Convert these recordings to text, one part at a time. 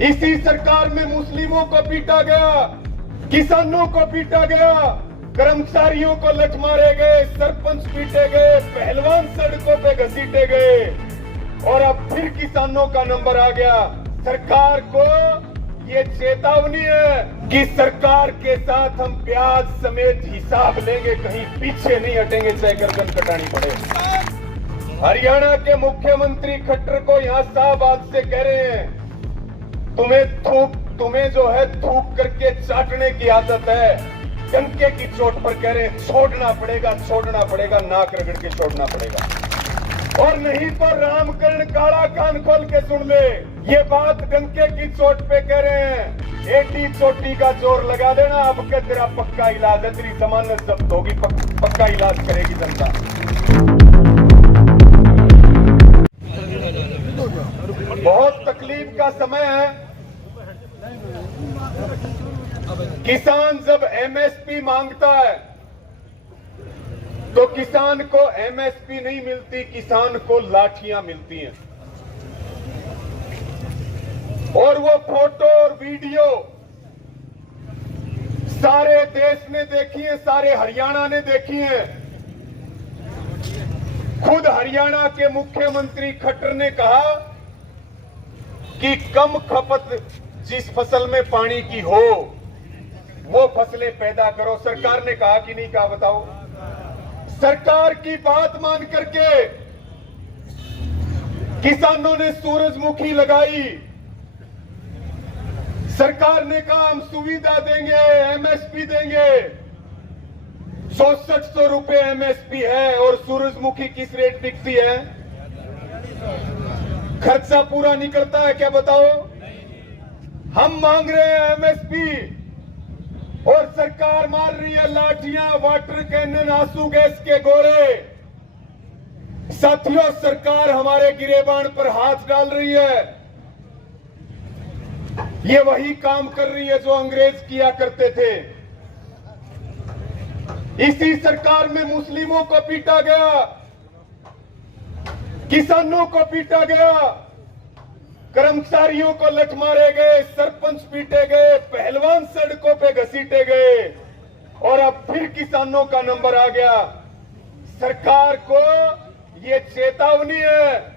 इसी सरकार में मुस्लिमों को पीटा गया, किसानों को पीटा गया, कर्मचारियों को लठ मारे गए, सरपंच पीटे गए, पहलवान सड़कों पे घसीटे गए और अब फिर किसानों का नंबर आ गया। सरकार को ये चेतावनी है कि सरकार के साथ हम ब्याज समेत हिसाब लेंगे, कहीं पीछे नहीं हटेंगे, चाहे गर्दन कटानी पड़े। हरियाणा के मुख्यमंत्री खट्टर को यहां साफ बात से कह रहे हैं, तुम्हें जो है थूक करके चाटने की आदत है, डंके की चोट पर कह रहे हैं छोड़ना पड़ेगा, नाक रगड़ के छोड़ना पड़ेगा। और नहीं तो रामकरण काला कान खोल के सुन ले, ये बात डंके की चोट पे कह रहे हैं, एटी चोटी का जोर लगा देना, अब के तेरा पक्का इलाज है, तेरी जमानत जब्त होगी, पक्का इलाज करेगी जनता। बहुत तकलीफ का समय है। किसान जब एमएसपी मांगता है तो किसान को एमएसपी नहीं मिलती, किसान को लाठियां मिलती हैं। और वो फोटो और वीडियो सारे देश ने देखी है, सारे हरियाणा ने देखी है। खुद हरियाणा के मुख्यमंत्री खट्टर ने कहा कि कम खपत जिस फसल में पानी की हो वो फसलें पैदा करो। सरकार ने कहा कि नहीं कहा, बताओ? सरकार की बात मान करके किसानों ने सूरजमुखी लगाई। सरकार ने कहा हम सुविधा देंगे, एमएसपी देंगे। 6600 रुपए एमएसपी है और सूरजमुखी किस रेट बिकती है? खर्चा पूरा निकलता है क्या, बताओ? हम मांग रहे हैं एमएसपी और सरकार मार रही है लाठियां, वाटर कैनन, आंसू गैस के गोले। साथियों, सरकार हमारे गिरेबान पर हाथ डाल रही है। ये वही काम कर रही है जो अंग्रेज किया करते थे। इसी सरकार में मुस्लिमों को पीटा गया, किसानों को पीटा गया, कर्मचारियों को लठ मारे गए, सरपंच पीटे गए, पहलवान सड़कों पे घसीटे गए और अब फिर किसानों का नंबर आ गया। सरकार को ये चेतावनी है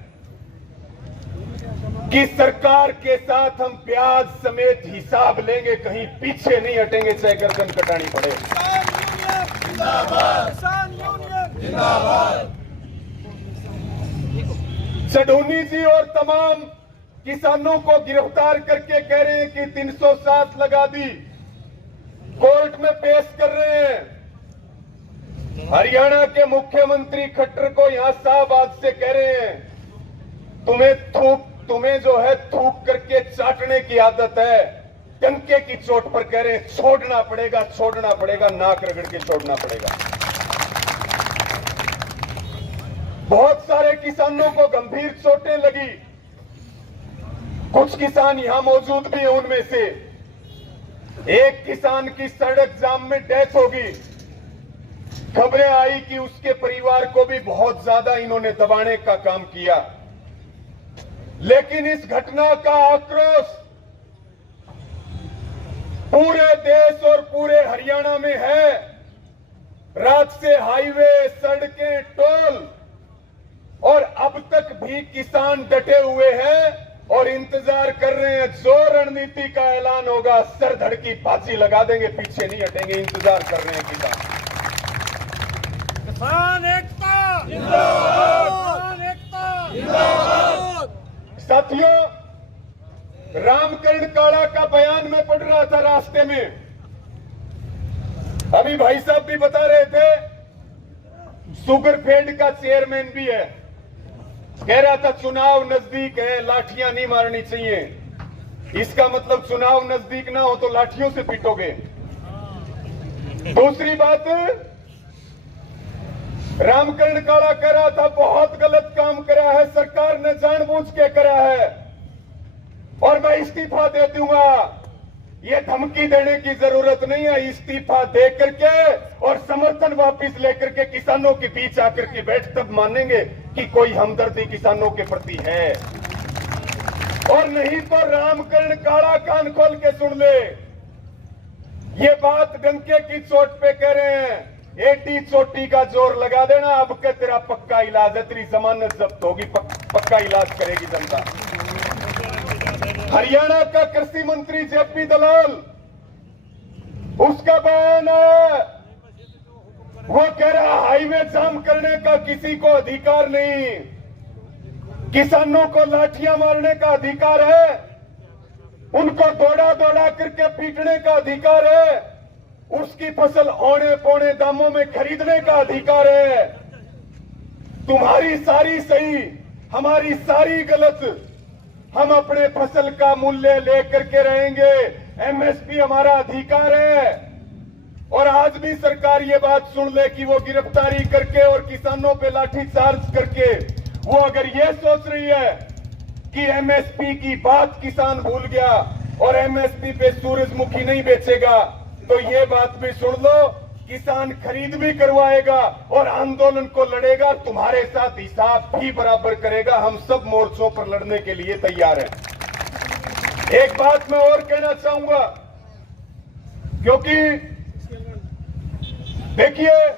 कि सरकार के साथ हम ब्याज समेत हिसाब लेंगे, कहीं पीछे नहीं हटेंगे, चाहे गर्दन कटानी पड़े। चढ़ूनी जी और तमाम किसानों को गिरफ्तार करके कह रहे हैं कि 307 लगा दी, कोर्ट में पेश कर रहे हैं। हरियाणा के मुख्यमंत्री खट्टर को यहां साफ बात से कह रहे हैं, तुम्हें जो है थूक करके चाटने की आदत है, डंके की चोट पर कह रहे हैं छोड़ना पड़ेगा, नाक रगड़ के छोड़ना पड़ेगा। बहुत सारे किसानों को गंभीर चोटें लगी, कुछ किसान यहां मौजूद भी हैं। उनमें से एक किसान की सड़क जाम में डेथ होगी। खबरें आई कि उसके परिवार को भी बहुत ज्यादा इन्होंने दबाने का काम किया, लेकिन इस घटना का आक्रोश पूरे देश और पूरे हरियाणा में है। रात से हाईवे, सड़कें, टोल और अब तक भी किसान डटे हुए हैं और इंतजार कर रहे हैं। जो रणनीति का ऐलान होगा सर धड़ की बाजी लगा देंगे, पीछे नहीं हटेंगे, इंतजार कर रहे हैं किसान। किसान एकता जिंदाबाद, किसान एकता जिंदाबाद। साथियों, रामकरण काला का बयान में पढ़ रहा था रास्ते में, अभी भाई साहब भी बता रहे थे, शुगरफेड का चेयरमैन भी है, कह रहा था चुनाव नजदीक है, लाठियां नहीं मारनी चाहिए। इसका मतलब चुनाव नजदीक ना हो तो लाठियों से पीटोगे। दूसरी बात, रामकरण काला कह रहा था बहुत गलत काम करा है, सरकार ने जानबूझ के करा है और मैं इस्तीफा दे दूंगा। ये धमकी देने की जरूरत नहीं है, इस्तीफा दे करके और समर्थन वापस लेकर के किसानों के बीच आकर के बैठ, तब मानेंगे कि कोई हमदर्दी किसानों के प्रति है। और नहीं तो रामकरण काला कान खोल के सुन ले। ये बात डंके की चोट पे कह रहे हैं, एटी चोटी का जोर लगा देना, अब के तेरा पक्का इलाज है, तेरी जमानत जब्त होगी, पक्का इलाज करेगी जनता। हरियाणा का कृषि मंत्री जेपी दलाल, उसका बयान है, वो कह रहा हाईवे जाम करने का किसी को अधिकार नहीं, किसानों को लाठियां मारने का अधिकार है, उनको दौड़ा दौड़ा करके पीटने का अधिकार है, उसकी फसल औने पौने दामों में खरीदने का अधिकार है। तुम्हारी सारी सही, हमारी सारी गलत, हम अपने फसल का मूल्य लेकर के रहेंगे, एमएसपी हमारा अधिकार है। और आज भी सरकार ये बात सुन ले कि वो गिरफ्तारी करके और किसानों पे लाठीचार्ज करके वो अगर ये सोच रही है कि एमएसपी की बात किसान भूल गया और एमएसपी पे सूरजमुखी नहीं बेचेगा, तो ये बात भी सुन लो, किसान खरीद भी करवाएगा और आंदोलन को लड़ेगा, तुम्हारे साथ हिसाब भी बराबर करेगा। हम सब मोर्चों पर लड़ने के लिए तैयार हैं। एक बात मैं और कहना चाहूंगा, क्योंकि देखिए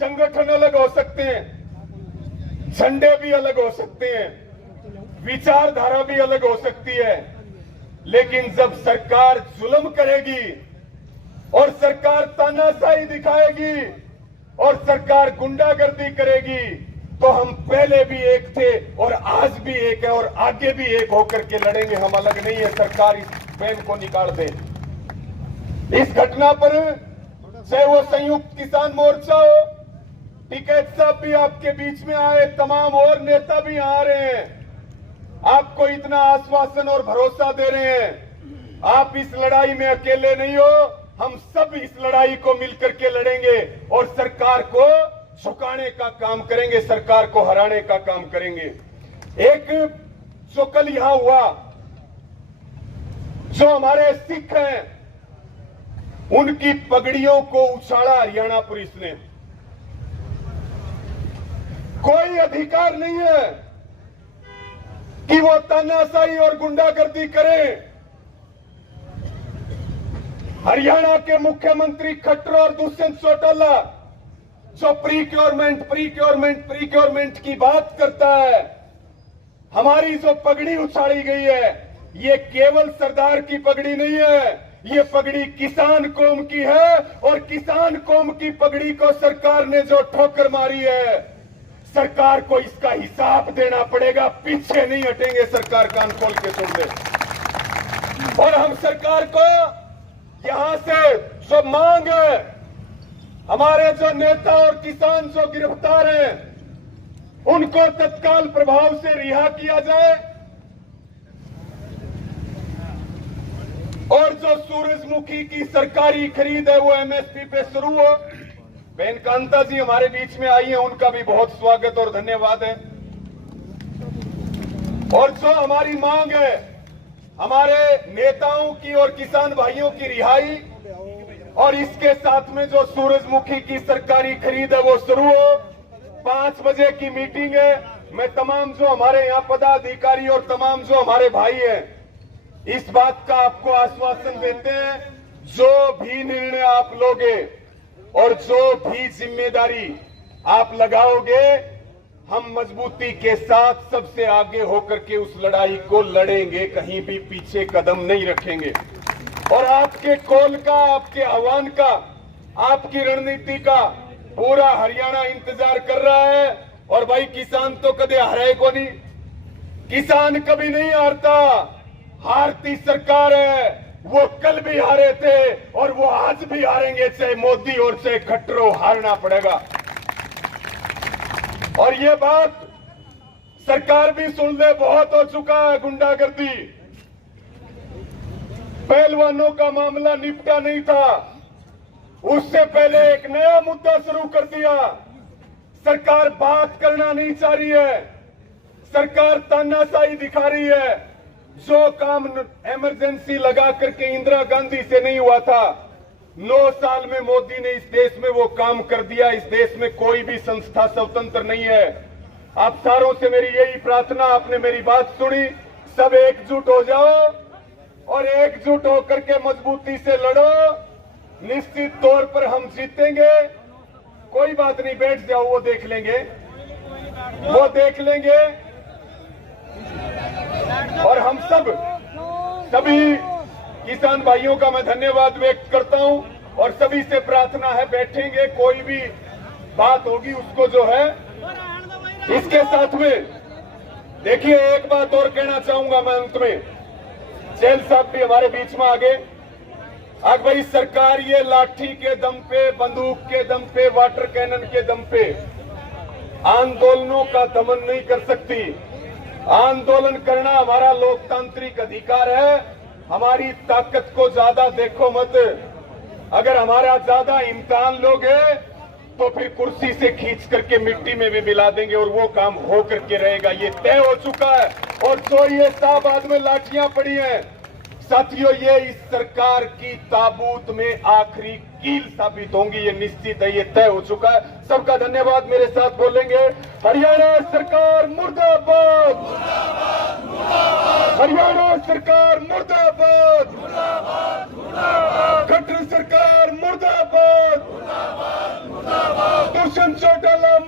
संगठन अलग हो सकते हैं, झंडे भी अलग हो सकते हैं, विचारधारा भी अलग हो सकती है, लेकिन जब सरकार जुल्म करेगी और सरकार तानाशाही दिखाएगी और सरकार गुंडागर्दी करेगी, तो हम पहले भी एक थे और आज भी एक है और आगे भी एक होकर के लड़ेंगे। हम अलग नहीं है। सरकार इस बैन को निकाल दे। इस घटना पर चाहे वो संयुक्त किसान मोर्चा हो, टिकैत साहब भी आपके बीच में आए, तमाम और नेता भी आ रहे हैं, आपको इतना आश्वासन और भरोसा दे रहे हैं, आप इस लड़ाई में अकेले नहीं हो, हम सब इस लड़ाई को मिलकर के लड़ेंगे और सरकार को झुकाने का काम करेंगे, सरकार को हराने का काम करेंगे। एक जो कल यहां हुआ, जो हमारे सिख हैं, उनकी पगड़ियों को उछाला हरियाणा पुलिस ने। कोई अधिकार नहीं है कि वो तानाशाही और गुंडागर्दी करें। हरियाणा के मुख्यमंत्री खट्टर और दुष्यंत चौटाला जो प्रीक्योरमेंट की बात करता है, हमारी जो पगड़ी उछाली गई है, ये केवल सरदार की पगड़ी नहीं है, ये पगड़ी किसान कौम की है और किसान कौम की पगड़ी को सरकार ने जो ठोकर मारी है, सरकार को इसका हिसाब देना पड़ेगा। पीछे नहीं हटेंगे, सरकार कान खोल के सुन ले। और हम सरकार को यहां से जो मांग है, हमारे जो नेता और किसान जो गिरफ्तार हैं, उनको तत्काल प्रभाव से रिहा किया जाए और जो सूरजमुखी की सरकारी खरीद है वो एमएसपी पे शुरू हो। बहन कांता जी हमारे बीच में आई है, उनका भी बहुत स्वागत और धन्यवाद है। और जो हमारी मांग है, हमारे नेताओं की और किसान भाइयों की रिहाई और इसके साथ में जो सूरजमुखी की सरकारी खरीद है वो शुरू हो। 5 बजे की मीटिंग है। मैं तमाम जो हमारे यहाँ पदाधिकारी और तमाम जो हमारे भाई हैं, इस बात का आपको आश्वासन देते हैं, जो भी निर्णय आप लोगे और जो भी जिम्मेदारी आप लगाओगे, हम मजबूती के साथ सबसे आगे होकर के उस लड़ाई को लड़ेंगे, कहीं भी पीछे कदम नहीं रखेंगे। और आपके कॉल का, आपके आह्वान का, आपकी रणनीति का पूरा हरियाणा इंतजार कर रहा है। और भाई किसान तो कदे हारे को नहीं, किसान कभी नहीं हारता, हारती सरकार है। वो कल भी हारे थे और वो आज भी हारेंगे, चाहे मोदी और चाहे खट्टर हो, हारना पड़ेगा। और ये बात सरकार भी सुन ले, बहुत हो चुका है गुंडागर्दी। पहलवानों का मामला निपटा नहीं था, उससे पहले एक नया मुद्दा शुरू कर दिया। सरकार बात करना नहीं चाह रही है, सरकार तानाशाही दिखा रही है। जो काम इमरजेंसी लगा करके इंदिरा गांधी से नहीं हुआ था, 9 साल में मोदी ने इस देश में वो काम कर दिया। इस देश में कोई भी संस्था स्वतंत्र नहीं है। आप सारों से मेरी यही प्रार्थना, आपने मेरी बात सुनी, सब एकजुट हो जाओ और एकजुट होकर के मजबूती से लड़ो। निश्चित तौर पर हम जीतेंगे। कोई बात नहीं, बैठ जाओ, वो देख लेंगे, वो देख लेंगे। और हम सभी किसान भाइयों का मैं धन्यवाद व्यक्त करता हूं और सभी से प्रार्थना है बैठेंगे, कोई भी बात होगी उसको जो है। इसके साथ में देखिए एक बात और कहना चाहूंगा मैं अंत में। चैल साहब भी हमारे बीच में आ गए। आज भाई सरकार ये लाठी के दम पे, बंदूक के दम पे, वाटर कैनन के दम पे आंदोलनों का दमन नहीं कर सकती। आंदोलन करना हमारा लोकतांत्रिक अधिकार है। हमारी ताकत को ज्यादा देखो मत। अगर हमारा ज्यादा इम्तिहान लोगे तो फिर कुर्सी से खींच करके मिट्टी में भी मिला देंगे और वो काम हो करके रहेगा। ये तय हो चुका है। और जो ये साहबाद में लाठियां पड़ी हैं साथियों, ये इस सरकार की ताबूत में आखिरी कील साबित होंगी। ये निश्चित है, ये तय हो चुका है। सबका धन्यवाद। मेरे साथ बोलेंगे हरियाणा सरकार मुर्दाबाद, हरियाणा सरकार मुर्दाबाद, खट्टर सरकार मुर्दाबाद, दुष्यंत चौटाला